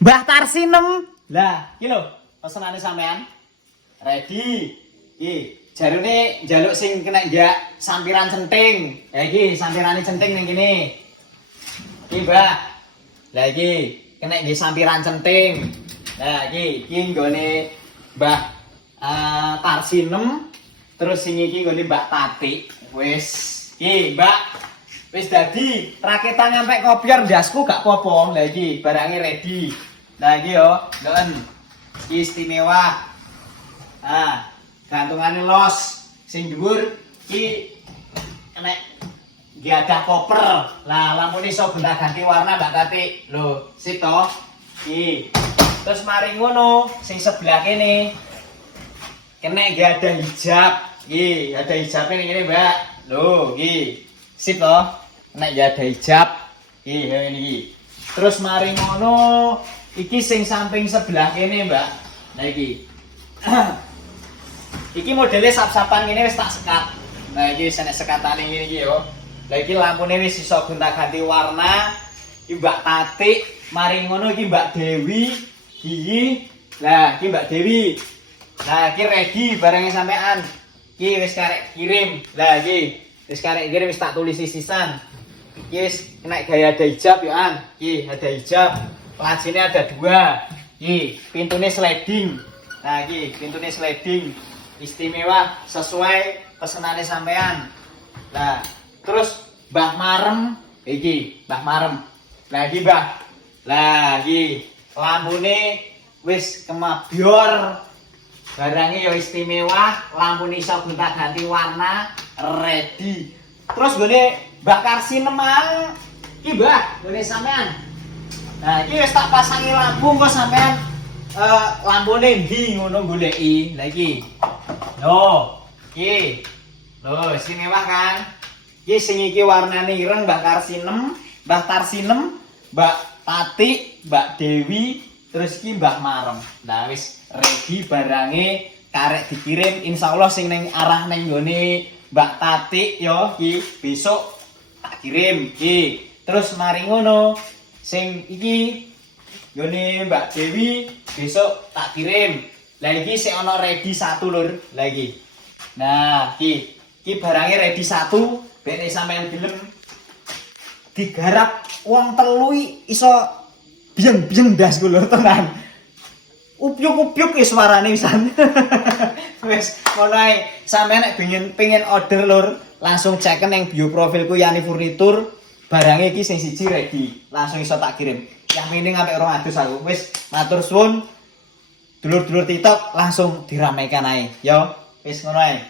Mbah Tarsinem. Lah, iki lho, pesenane sampean. Ready. Iki jarune njaluk sing kena nggak sampiran centing. Ya iki sampirane centing ning kene. Iki, Mbah. Lah iki kena nggih sampiran centing. Nah, iki nggone Mbah Tarsinem. Terus sing iki nggone Mbak Tati. Wis, iki, Mbak. Wis dadi raketan nyampe kopior ndasku gak apa-apa. Lah iki barange ready. Nah iki yo, ndelon. Iki istimewa. Ah, gantungane los. Sing dhuwur iki nek nggih ada koper. Lah lampune iso gonta-ganti warna Mbak Tati. Lho, sip to. Iki. Terus mari ngono, sing sebelah kene. Kene nggih ada hijab. Iki, ada hijabnya ning kene, Mbak. Lho, iki. Sip to. Nek ya ada hijab. Iki, ngene iki. Terus mari ngono, iki sing samping sebelah kene, Mbak. Nah iki. Iki modelnya sap-sapan ngene wis tak sekat. Nah iki senek sekatane ngene iki yo. Lah iki lampune wis iso gonta-ganti warna. Iki Mbak Tati, mari ngono iki Mbak Dewi, iki. Lah iki Mbak Dewi. Nah iki ready barangnya sampean. Iki wis karek kirim. Lah iki wis karek kirim wis tak tulis sisan. Iki wis kena gaya ada hijab yo an. Iki ada hijab. Lajine ada 2. Iki pintune sliding. Nah iki pintune sliding. Istimewa sesuai pesenane sampean. Nah, terus Mbah Marem iki, Mbah Marem. Lah iki, Mbah. Lah iki lampune wis kemabior. Barange ya istimewa, lampune iso gonta-ganti warna, ready. Terus gone Mbah Tarsinem mang. Iki, Mbah, gone sampean. Nah, iki wis tak pasangi lampu kok sampean lampune ndi ngono goleki. Lah iki. Loh, iki. Loh, istimewa kan? Iki sing iki warnane ireng Mbak Tarsinem, Mbah Tarsinem, Mbak Tati, Mbak Dewi, terus iki Mbah Marem. Nah, wis ready barange karek dikirim insyaallah sing ning arah ning nggone Mbak Tati yo iki besok tak kirim iki. Terus mari ngono sing iki nggone Mbak Dewi besok tak kirim. Lah iki sik ana ready 1 lur. Lah iki. Nah, iki barange ready 1, ben sampean gelem digarap wong telu iso bieng-bieng ndas lho tenan. Upyuk-upyuk wis suarane wisan. Wis ngono ae. Sampeyan nek pengen order lur, langsung cek ning bio profilku Yani Furnitur. Barange iki sing siji ready, langsung iso tak kirim. Yang penting sampai 200 aku. Wis matur suwun. Dulur-dulur TikTok langsung diramaikan ae. Yo, wis ngono ae.